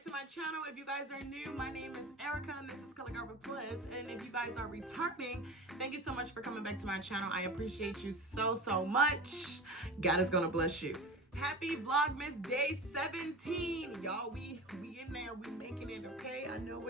back to my channel. If you guys are new, my name is Erica and this is Color Garbage Plus. And if you guys are returning, thank you so much for coming back to my channel. I appreciate you so much. God is gonna bless you. Happy Vlogmas Day 17. Y'all, we in there, we making it, okay? I know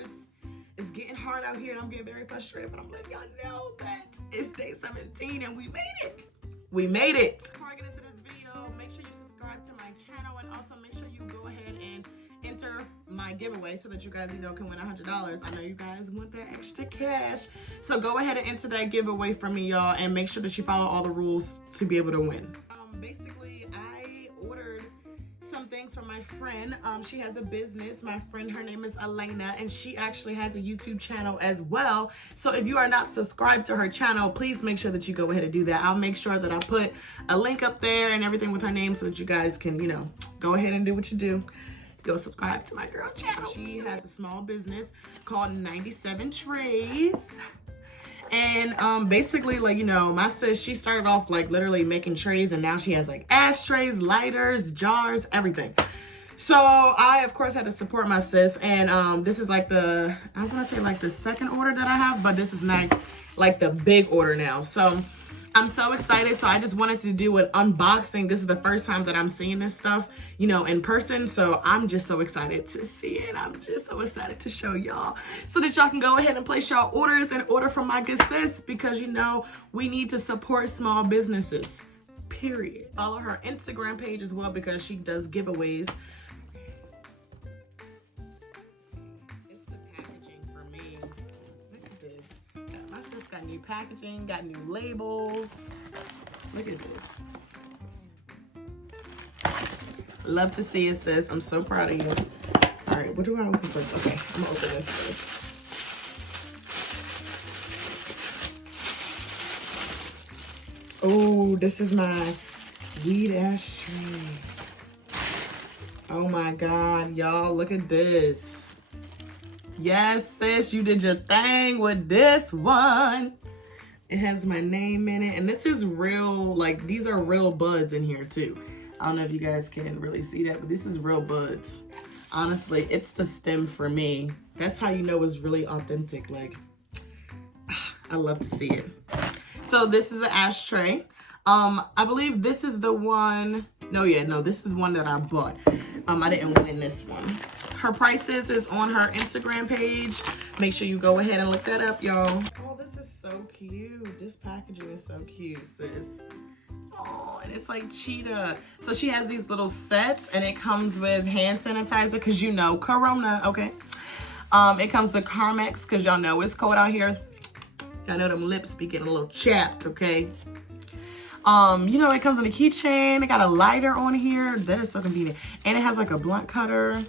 it's getting hard out here and I'm getting very frustrated, but I'm letting y'all know that it's day 17 and we made it. We made it. Before I get into this video, make sure you subscribe to my channel and also make sure you go ahead and enter my giveaway so that you guys, can win $100. I know you guys want that extra cash. So go ahead and enter that giveaway for me, y'all, and make sure that you follow all the rules to be able to win. Basically, I ordered some things from my friend. She has a business. My friend, her name is Elena, and she actually has a YouTube channel as well. So if you are not subscribed to her channel, please make sure that you go ahead and do that. I'll make sure that I put a link up there and everything with her name so that you guys can, go ahead and do what you do. Go subscribe to my girl channel. She has a small business called 97 Trays. And basically, my sis, she started off literally making trays, and now she has ashtrays, lighters, jars, everything. So I of course had to support my sis, and this is I want to say the second order that I have, but this is not the big order now. So I'm so excited. So I just wanted to do an unboxing. This is the first time that I'm seeing this stuff, in person. So I'm just so excited to see it. I'm just so excited to show y'all so that y'all can go ahead and place y'all orders and order from my good sis, because we need to support small businesses, period. Follow her Instagram page as well, because she does giveaways. It's the packaging for me. Look at this. My sis got new packaging, got new labels. Look at this. Love to see it, sis. I'm so proud of you. All right, what do I open first? Okay, I'm gonna open this first. Oh, this is my weed ashtray. Oh my God, y'all, look at this. Yes, sis, you did your thing with this one. It has my name in it, and this is real, these are real buds in here too. I don't know if you guys can really see that, but this is real buds. Honestly, it's the stem for me. That's how you know it's really authentic. I love to see it. So this is the ashtray. I believe this is the one. No, this is one that I bought. I didn't win this one. Her prices is on her Instagram page. Make sure you go ahead and look that up, y'all. Oh, this is so cute. This packaging is so cute, sis. Oh, and it's like cheetah. So she has these little sets, and it comes with hand sanitizer, because Corona, okay? It comes with Carmex, because y'all know it's cold out here. Y'all know them lips be getting a little chapped, okay? It comes in a keychain. It got a lighter on here. That is so convenient. And it has a blunt cutter.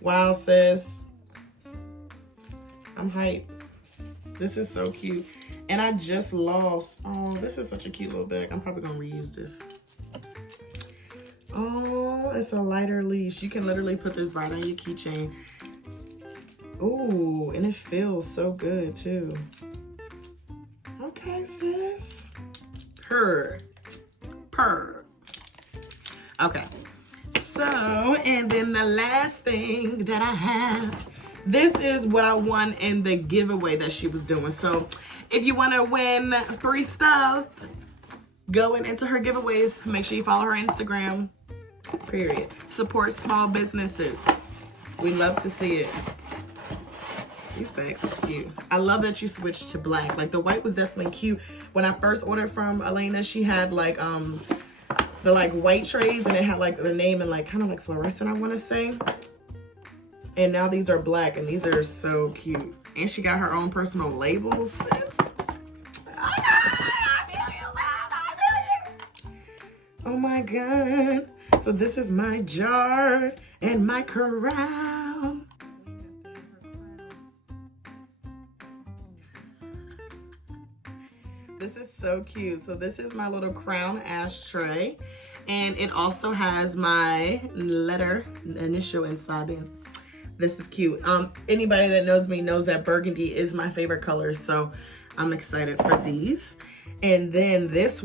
Wow, sis. I'm hyped. This is so cute. And I just lost. Oh, this is such a cute little bag. I'm probably gonna reuse this. Oh, it's a lighter leash. You can literally put this right on your keychain. Oh, and it feels so good too. Okay, sis. Purr. Okay. So, and then the last thing that I have, this is what I won in the giveaway that she was doing. So if you want to win free stuff, going into her giveaways, make sure you follow her Instagram, period. Support small businesses. We love to see it. These bags is cute. I love that you switched to black. The white was definitely cute. When I first ordered from Elena, she had the white trays, and it had the name and kind of fluorescent, I want to say. And now these are black, and these are so cute. And she got her own personal labels, sis. Oh my God. So this is my jar and my crown. This is so cute. So this is my little crown ashtray, and it also has my initial inside in. This is cute. Anybody that knows me knows that burgundy is my favorite color, so I'm excited for these. And then this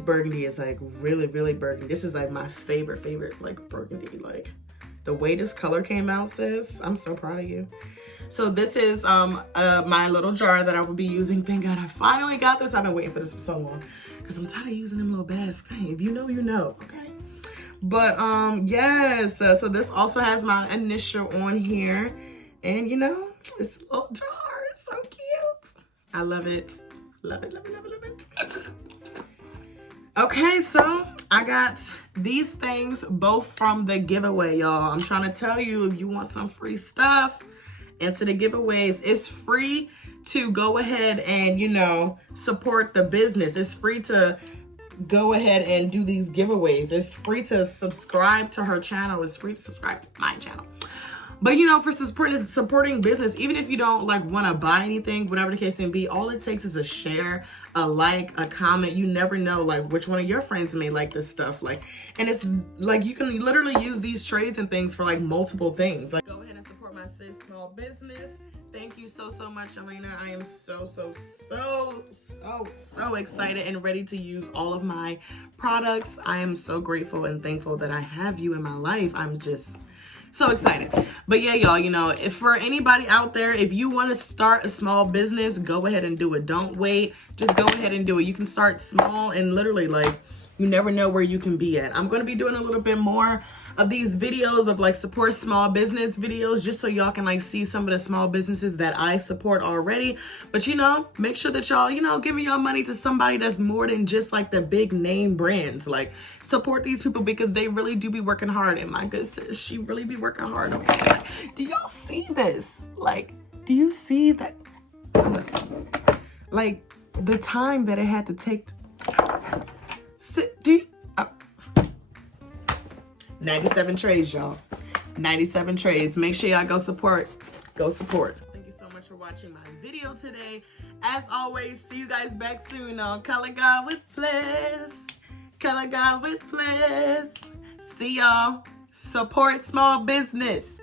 burgundy is really, really burgundy. This is my favorite burgundy. The way this color came out, sis, I'm so proud of you. So this is my little jar that I will be using. Thank God I finally got this. I've been waiting for this for so long because I'm tired of using them little bags. Hey, if you know, you know, okay? But yes, so this also has my initial on here. And you know, it's a little jar. It's so cute. I love it. Love it, love it, love it, love it. Okay, so I got these things both from the giveaway, y'all. I'm trying to tell you, if you want some free stuff, enter the giveaways. It's free to go ahead and, you know, support the business. It's free to go ahead and do these giveaways. It's free to subscribe to her channel. It's free to subscribe to my channel. But you know, for supporting business, even if you don't like want to buy anything, whatever the case may be, all it takes is a share, a like, a comment. You never know like which one of your friends may like this stuff. Like, and it's like you can literally use these trays and things for like multiple things. Like, go ahead and support my sis small business. Thank you so much, Elena. I am so excited and ready to use all of my products. I am so grateful and thankful that I have you in my life. I'm just so excited. But yeah, y'all, you know, if for anybody out there, if you want to start a small business, go ahead and do it. Don't wait. Just go ahead and do it. You can start small and literally like you never know where you can be at. I'm going to be doing a little bit more of these videos of like support small business videos just so y'all can like see some of the small businesses that I support already. But you know, make sure that y'all, you know, giving y'all money to somebody that's more than just like the big name brands. Like support these people because they really do be working hard. And my good sis, she really be working hard. Okay, like, do y'all see this? Like, do you see that? Like the time that it had to take to sit, 97 trays, y'all. 97 trays. Make sure y'all go support. Go support. Thank you so much for watching my video today. As always, see you guys back soon on Color God with Bliss. Color God with Bliss. See y'all. Support small business.